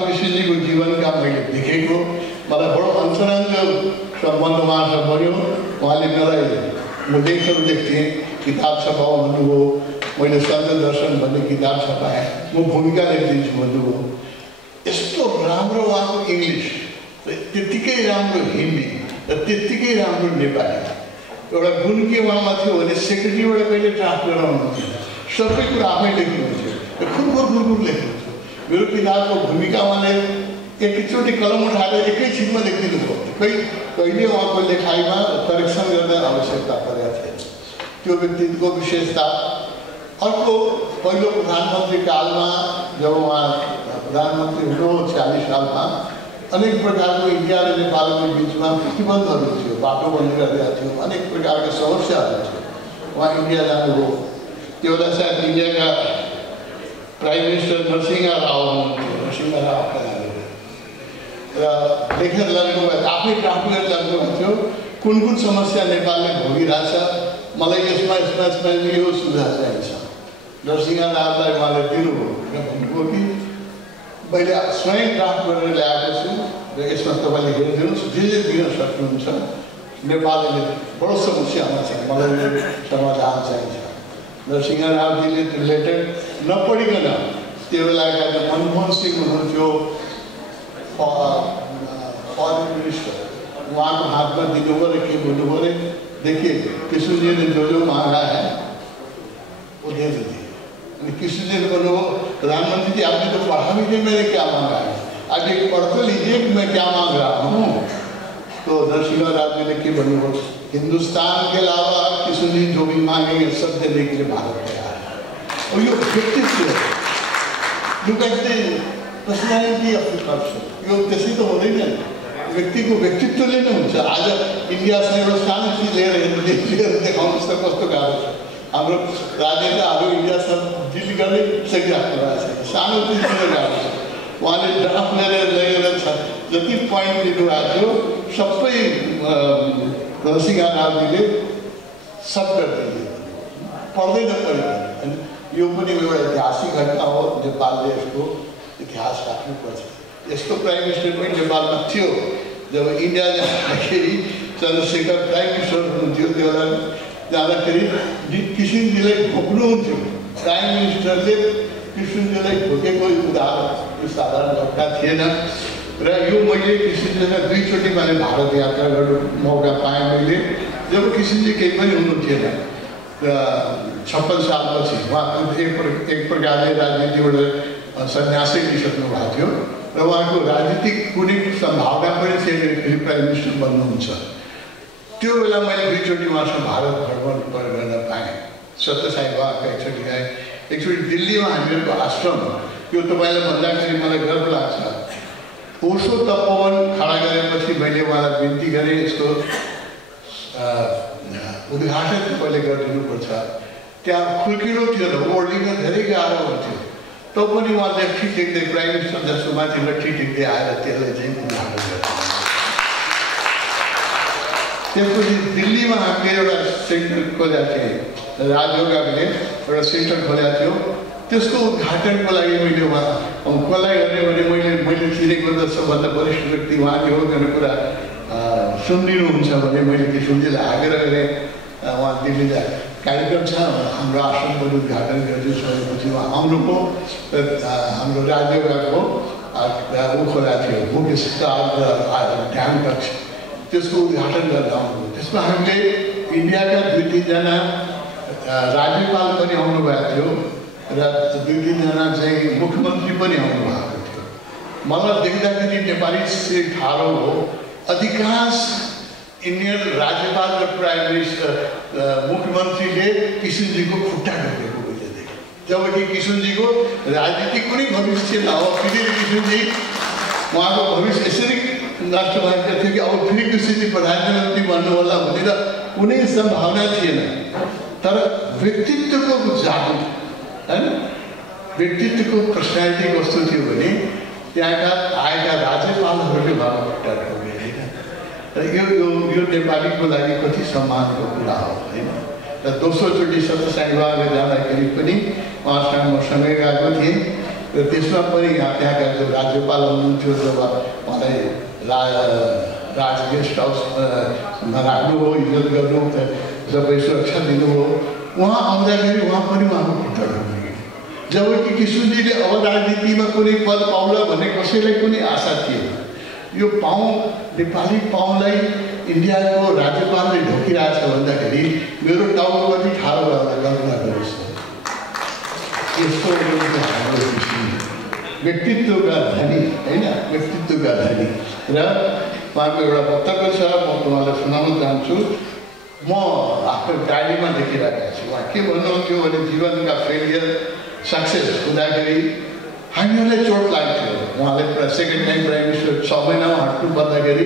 किशनजीको जीवनका मैले देखेको मलाई बडो अन्तरङ्ग सम्बन्ध उहाँसँग बन्यो। उहाँले मलाई म लेखहरू लेख्थेँ, किताब छपाऊ भन्नुभयो, मैले सञ्जय दर्शन भन्ने किताब छपाएँ, म भूमिका लेखिदिन्छु भन्नुभयो। यस्तो राम्रो उहाँको इङ्ग्लिस, त्यत्तिकै राम्रो हिन्दी र त्यत्तिकै राम्रो नेपाली। एउटा गुण के उहाँमा थियो भने सेक्रेटरीबाट कहिले ड्राफ्ट गराउनुहुन्थ्यो, सबै कुरा आफै लेख्नुहुन्थ्यो, खुरखुर लेख्नुहुन्थ्यो। मेरो किताबको भूमिका उहाँले एकैचोटि कलम उठाएर एकैछिनमा लेखिदिनु भयो। कहिले उहाँको लेखाइमा करेक्सन गर्ने आवश्यकता परेको थिएन। त्यो व्यक्तित्वको विशेषता। अर्को पहिलो प्रधानमन्त्री कालमा जब उहाँ प्रधानमन्त्री हुनुभयो 46 सालमा, अनेक प्रकारको इन्डिया र नेपालको बिचमा प्रतिबन्धहरू थियो, बाटो बन्द गरिरहेको थियो, अनेक प्रकारका समस्याहरू थियो। उहाँ इन्डिया जानुभयो। त्यो बेला सायद इन्डियाका प्राइम मिनिस्टर नरसिंह राव हुनुहुन्थ्यो। नरसिंह राव र लेखेर लाग्नुभयो, आफै ड्राफ्ट गरेर लाग्नुभएको थियो, कुन समस्या नेपालले भोगिरहेछ, मलाई यसमा यो सुझाव चाहिन्छ। नरसिंह रावलाई उहाँले दिनुभयो र भन्नुभयो कि मैले स्वयं ड्राफ्ट गरेर ल्याएको छु र यसमा तपाईँले हेरिदिनुहोस्, जे दिन सक्नुहुन्छ। नेपालले बडो समस्यामा छ, मलाई समाधान चाहिन्छ। नरसिंह रावजीले त्यो लेटर नपढिकन त्यो बेलाका मनमोहन सिंह हुनुहुन्थ्यो फरेन मिनिस्टर, उहाँको हातमा दिनुभयो र के भन्नुभयो अरे, देखिए किशनजी ने जो मांगा है वो दे दीजिए। किशनजी ने बोलो, प्रधानमंत्री जी आपने तो पढ़ा भी नहीं मैंने क्या मांगा है, अब एक पढ़ तो लीजिए कि मैं क्या मांग रहा हूँ। तो नरसिंह राव जी ने क्या बोलो, हिंदुस्तान के अलावा किशनजी जो भी मांगेंगे सब देने के लिए भारत तैयार है। और ये व्यक्तित्व, look at the personality of the person, यो त्यसै त हुँदैन, व्यक्तिको व्यक्तित्वले नै हुन्छ। आज इन्डियासँग एउटा सानो चिज लिएर देखाउनुहोस् त कस्तो गाह्रो छ। हाम्रो राजनेताहरू इन्डियासँग डिल गर्दै सकिराख्नु भएको छ, सानो चिज लिएर गाह्रो छ। उहाँले ड्राफ्ट लगेर जति पोइन्ट दिनुभएको थियो सबै नरसिंह रावजीले सब गरिदिए, पढ्दै नपढिकन। यो पनि एउटा ऐतिहासिक घटना हो, नेपालले यसको इतिहास राख्नुपर्छ। यस्तो प्राइम मिनिस्टर पनि नेपालमा थियो। जब इन्डिया जाँदाखेरि चन्द्रशेखर प्राइम मिनिस्टर हुनुहुन्थ्यो, त्यो बेला जाँदाखेरि किशनजीलाई भोग्नुहुन्थ्यो। प्राइम मिनिस्टरले किशनजीलाई भोगेको उदाहरण यो साधारण घटना थिएन। र यो मैले किशनजीलाई दुईचोटि मैले भारत यात्रा गर्नु मौका पाएँ मैले, जब किशनजी केही पनि हुनुहुन्थेन। र 56 सालपछि उहाँको एक प्रकारले राजनीतिबाट सन्यासै लिइसक्नु भएको थियो र उहाँको राजनीतिक कुनै सम्भावना पनि थिएन फेरि प्राइम मिनिस्टर बन्नुहुन्छ। त्यो बेला मैले दुईचोटि उहाँसँग भारत भ्रमण गर्न पाएँ। सत्यसाई बाबाका एकचोटि गएँ, एकचोटि दिल्लीमा हामीहरूको आश्रम, यो तपाईँलाई भन्दाखेरि मलाई गर्व लाग्छ। ओशो तपोवन खडा गरेपछि मैले उहाँलाई बिन्ती गरेँ, यसको उद्घाटन तपाईँले गरिदिनुपर्छ। त्यहाँ खुल्किलो थियो र ओर्लिन धेरै गाह्रो हुन्थ्यो, तब पनि उहाँ लट्ठी टेक्दै प्राइम मिनिस्टर जस्तो माथि लट्ठी टेक्दै आएर त्यसलाई चाहिँ उद्घाटन गर्छ। त्यसपछि दिल्लीमा हामीले एउटा सेन्टर खोलेका थियौँ, राजयोगाले एउटा सेन्टर खोलेको थियो। त्यसको उद्घाटनको लागि मैले कसलाई गर्ने भने मैले चिनेको त सबभन्दा वरिष्ठ व्यक्ति उहाँले हो भन्ने कुरा सुनिदिनुहुन्छ भने मैले किशनजीलाई आग्रह गरेँ। उहाँ दिल्ली कार्यक्रम छ, हाम्रो आश्रमको उद्घाटन गरिदिनुहोस् भनेपछि उहाँ आउनुभयो। हाम्रो राजयोगाको ऊ खोला थियो, मुख्य ध्यान कक्ष, त्यसको उद्घाटन गर्न आउनुभयो। त्यसमा हामीले इन्डियाका 2-3 राज्यपाल पनि आउनुभएको थियो र 2-3 चाहिँ मुख्यमन्त्री पनि आउनुभएको थियो। मलाई देख्दाखेरि नेपाली चाहिँ ठाडो हो। अधिकांश इन्डियन राज्यपाल र प्राइम मिनिस्टर मुख्यमन्त्रीले किशनजीको खुट्टा ढोकेको मैले देखेँ, जबकि किशनजीको राजनीतिक कुनै भविष्य थिएन। अब फेरि किशनजी उहाँको भविष्य यसरी नष्ट भएको थियो कि अब फेरि किशनजी प्रधानमन्त्री बन्नु होला भन्ने त कुनै सम्भावना थिएन। तर व्यक्तित्वको जादु, होइन, व्यक्तित्वको पर्सनालिटी कस्तो थियो भने त्यहाँका आएका राज्यपालहरूले उहाँको खुट्टा ढोके होइन। र यो नेपालीको लागि कति सम्मानको कुरा हो होइन। र दोस्रोचोटि सत्यसाई बाबाले जाँदाखेरि पनि उहाँसँग म सँगै गएको थिएँ र त्यसमा पनि त्यहाँका जो राज्यपाल हुनुहुन्थ्यो जब उहाँलाई राज गेस्ट हाउसमा राख्नुभयो, इज्जत गर्नु, सबै सुरक्षा दिनुभयो। उहाँ आउँदाखेरि उहाँ पनि उहाँको खुट्टा ढुक्यो। जबकि कृष्णजीले अब राजनीतिमा कुनै पद पाउला भन्ने कसैलाई कुनै आशा थिएन। यो पाउँ नेपाली पाउँलाई इन्डियाको राज्यपालले ढोकिरहेछ भन्दाखेरि मेरो टाउको कति ठाडो होला कल्पना गर्नुहोस्। यस्तो हाम्रो व्यक्तित्वका धनी होइन, व्यक्तित्वका धनी। र उहाँको एउटा वक्तव्य छ, म तपाईँलाई सुनाउन चाहन्छु। म आफ्नो डायरीमा लेखिरहेको छु। उहाँ के भन्नुहुन्थ्यो भने जीवनका फेलियर सक्सेस हुँदाखेरि हामीहरूलाई चोट लाग्थ्यो। उहाँले सेकेन्ड टाइम प्राइम मिनिस्टर 6 महिनामा हट्नु पर्दाखेरि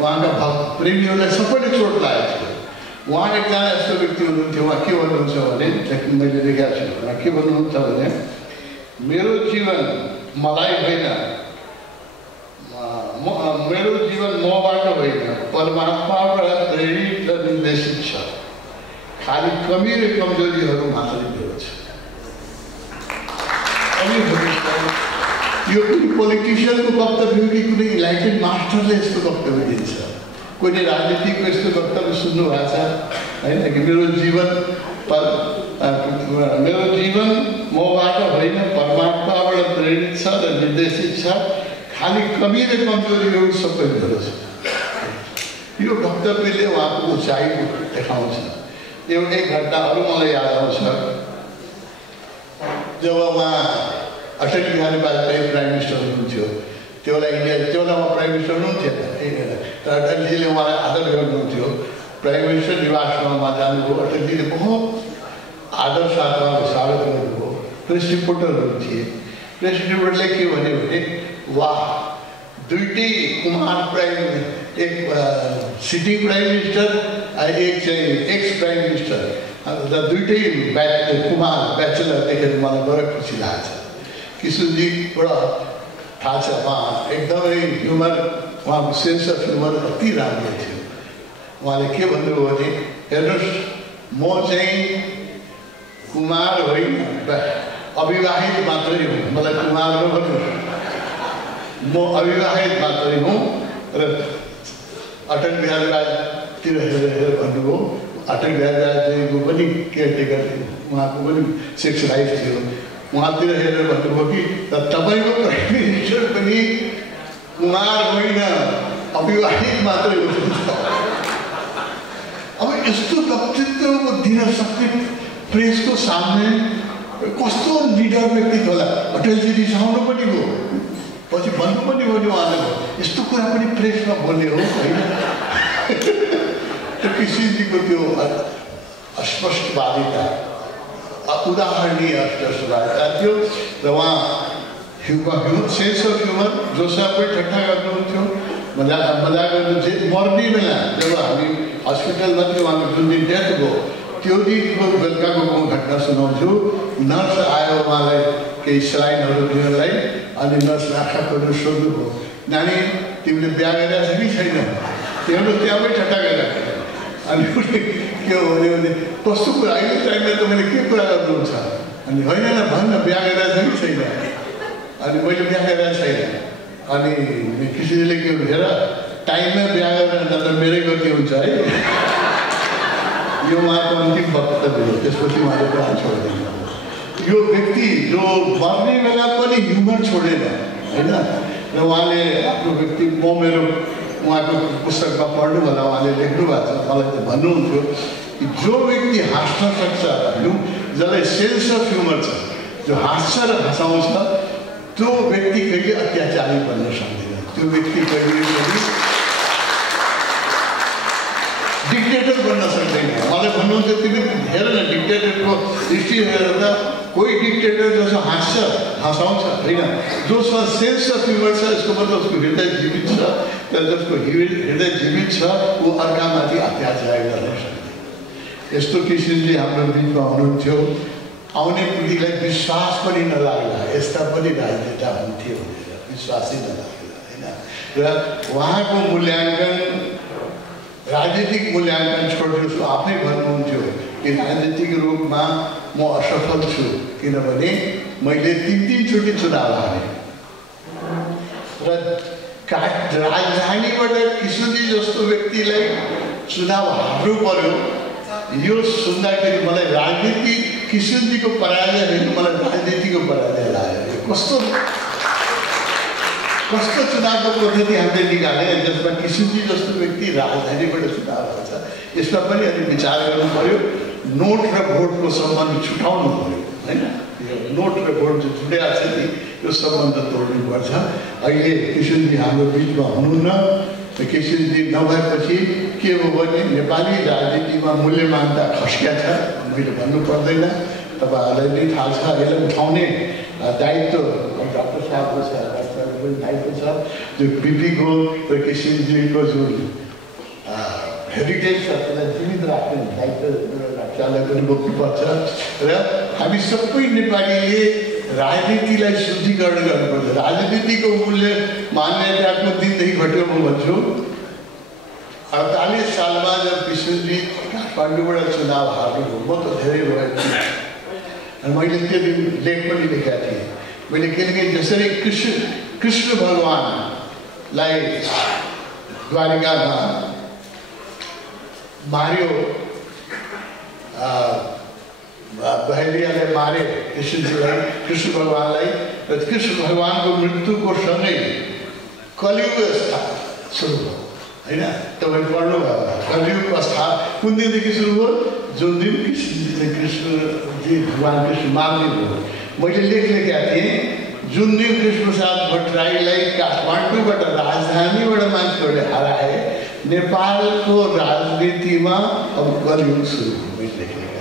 उहाँका प्रेमीहरूलाई सबैले चोट लागेको थियो। उहाँ एकजना यस्तो व्यक्ति हुनुहुन्थ्यो। उहाँ के भन्नुहुन्छ भने, मैले लेखेको छु, उहाँ के भन्नुहुन्छ भने मेरो जीवन मलाई होइन, मेरो जीवन मबाट होइन परमात्माबाट प्रेरित र निर्देशित छ। खालि कमी र कमजोरीहरू मात्रै मेरो छ। यो कुनै पोलिटिसियनको वक्तव्य कि कुनै इलाइटेड मास्टरले यस्तो वक्तव्य दिन्छ? कुनै राजनीतिको यस्तो वक्तव्य सुन्नु भएको छ होइन कि मेरो जीवन मबाट होइन परमात्माबाट प्रेरित छ र निर्देशित छ। खालि कमी र कमजोरीहरू सबै मेरो छ। यो वक्तव्यले उहाँको उचाइ देखाउँछ। एउटै घटनाहरू मलाई याद आउँछ। जब उहाँ अटल बिहारी वाजपेयी प्राइम मिनिस्टर हुनुहुन्थ्यो, त्यो बेला उहाँ प्राइम मिनिस्टर हुनुहुन्थेन। तर अटलजीले उहाँलाई आदर गर्नुहुन्थ्यो। प्राइम मिनिस्टर निवासमा उहाँ जानुभयो। अटलजीले बहुत आदर साथ उहाँको स्वागत गर्नुभयो। प्रेस रिपोर्टरहरू थिए। प्रेस रिपोर्टरले के भन्यो भने वाह, दुईटै कुमार एक सिटिङ प्राइम मिनिस्टर एक चाहिँ एक्स प्राइम मिनिस्टर र दुईटै कुमार ब्याचलर देखेर मलाई बडो खुसी लाग्छ। कृष्णजीबाट थाहा छ, उहाँ एकदमै ह्युमर, उहाँको सेन्स अफ ह्युमर अति राम्रो थियो। उहाँले के भन्नुभयो भने हेर्नुहोस्, म चाहिँ कुमार होइन, अविवाहित मात्रै हुँ। मलाई कुमार नभन्नुहोस्, म अविवाहित मात्रै हुँ। र अटल बिहारी वाजपेयीतिर हेरेर भन्नुभयो। अटल बिहारी वाजपेयीको पनि केयरटेकर थियो, उहाँको पनि सेक्स लाइफ थियो। उहाँतिर हेरेर भन्नुभयो कि तपाईँको प्राइम मिनिस्टर पनि कुमार होइन, अविवाहित मात्रै हुनुहुन्छ। अब यस्तो वक्तव्य दिन सक्ने प्रेसको सामने कस्तो लिडर व्यक्तित्व होला। अटलजी रिसाउनु पनि भयो, पछि भन्नु पनि भयो उहाँले, यस्तो कुरा पनि प्रेसमा बोल्ने हो होइन। कृष्णजीको त्यो अस्पष्टवादिता, उदाहरणीय अस्पष्टवादिता थियो। र उहाँ सेन्स अफ ह्युमर जोसँग पनि ठट्टा गर्नुहुन्थ्यो, मजाक गर्नुहुन्थ्यो। मर्ने बेला जब हामी हस्पिटलमा थियो, उहाँको जुन दिन डेथ भयो, त्यो दिनको बेलुकाको म घटना सुनाउँछु। नर्स आयो उहाँलाई केही स्लाइनहरू दिनलाई। अनि नर्सले आँखा खोलेर सोध्नुभयो, नानी तिमीले बिहा गरेको छ कि छैन? तिमीले त्यहाँमै ठट्टा गरेको। अनि उसले के हो भने कस्तो कुरा, अहिले टाइममा तपाईँले के कुरा गर्नुहुन्छ? अनि होइन न, भन्न बिहा गरेको छ कि छैन? अनि मैले बिहा गरेको छैन। अनि कृष्णजीले के हेर, टाइममा बिहा गरेर त मेरै गति हुन्छ है। यो उहाँको अन्तिम वक्तव्य हो। त्यसपछि उहाँले प्राण छोडिदिनु। यो व्यक्ति जो मर्ने बेला पनि ह्युमर छोडेन होइन। र उहाँले आफ्नो व्यक्ति, म मेरो उहाँको पुस्तकमा पढ्नु होला, उहाँले लेख्नु भएको छ। मलाई त भन्नुहुन्थ्यो कि जो व्यक्ति हाँस्न सक्छ, जसलाई सेन्स अफ ह्युमर छ, जो हाँस्छ र हँसाउँछ, त्यो व्यक्ति कहिले अत्याचारी बन्न सक्दैन। त्यो व्यक्ति कहिले पनि डिक्टेटर बन्न सक्दैन। मलाई भन्नुहुन्छ तिमी हेर न, डिक्टेटरको हिस्ट्री हेरेर त कोही डिक्टेटर जसो हाँस्छ हँसाउँछ होइन। जोसँग सेन्स अफ ह्युमर छ, यसको मतलब उसको हृदय जीवित छ। र जसको हृदय जीवित छ ऊ अर्कामाथि अत्याचार गर्न सक्दैन। यस्तो कृष्णजी हाम्रो बिचमा हुनुहुन्थ्यो। आउने पिँढीलाई विश्वास पनि नलाग्ला यस्ता पनि राजनेता हुन्थ्यो भनेर, विश्वासै नलाग्ला होइन। र उहाँको मूल्याङ्कन, राजनीतिक मूल्याङ्कन छोडिदिनुहोस्, आफै भन्नुहुन्थ्यो कि राजनीतिक रूपमा म असफल छु किनभने मैले 3 चोटि चुनाव हारेँ र राजधानीबाट किशोरजी जस्तो व्यक्तिलाई चुनाव हार्नु पर्यो यो सुन्दाखेरि मलाई राजनीति किशोरजीको पराजय होइन मलाई राजनीतिको पराजय लाग्यो। कस्तो चुनावको पद्धति हामीले निकाले जसमा किशोरजी जस्तो व्यक्ति राजधानीबाट चुनाव हार्छ यसमा पनि अलि विचार गर्नु पर्यो। नोट र भोटको सम्बन्ध छुटाउनु पर्यो हैन। नोट र भोट जो जुडेका छ नि यो सम्बन्ध तोड्नुपर्छ। अहिले किशोरजी हाम्रो बिचमा हुनुहुन्न। किशोरजी नभएपछि के हो भने नेपाली राजनीतिमा मूल्यमानता खस्किया छ मैले भन्नु पर्दैन। तपाईँहरूलाई नै थाहा छ। यसलाई उठाउने दायित्व डाक्टर साहबको छ, डाक्टरको पनि दायित्व छ। जो बिपीको र किशोरजीको जुन हेरिटेज छ त्यसलाई जीवित राख्ने दायित्व राष्ट्रलाई पनि बोक्नुपर्छ र हामी सबै नेपालीले राजनीतिलाई शुद्धिकरण गर्नुपर्छ। राजनीतिको मूल्य मान्यताको दिनदेखि घट्यो म भन्छु। 48 सालमा जब किशोरजी काठमाडौँबाट चुनाव हार्नुभयो म त धेरै रोएको थिएँ। मैले त्यो दिन लेख पनि लेखेका थिएँ। मैले किनकि जसरी कृष्ण भगवानलाई द्वारिकामा मार्यो बहेलियाले मारे कृष्णजीलाई, कृष्ण भगवानलाई र कृष्ण भगवानको मृत्युको सँगै कलियुग अवस्था सुरु भयो हैन। तपाईँ पढ्नुभयो कलियुग अवस्था कुन दिनदेखि सुरु भयो? जुन दिन कृष्णजी भगवान कृष्ण मार्ने भयो। मैले लेख लेखेका थिएँ जुन दिन कृष्ण प्रसाद भट्टराईलाई काठमाडौँबाट राजधानीबाट मान्छेहरूले हराए नेपालको राजनीतिमा अब कलियुग सुरु भयो। मैले लेखेका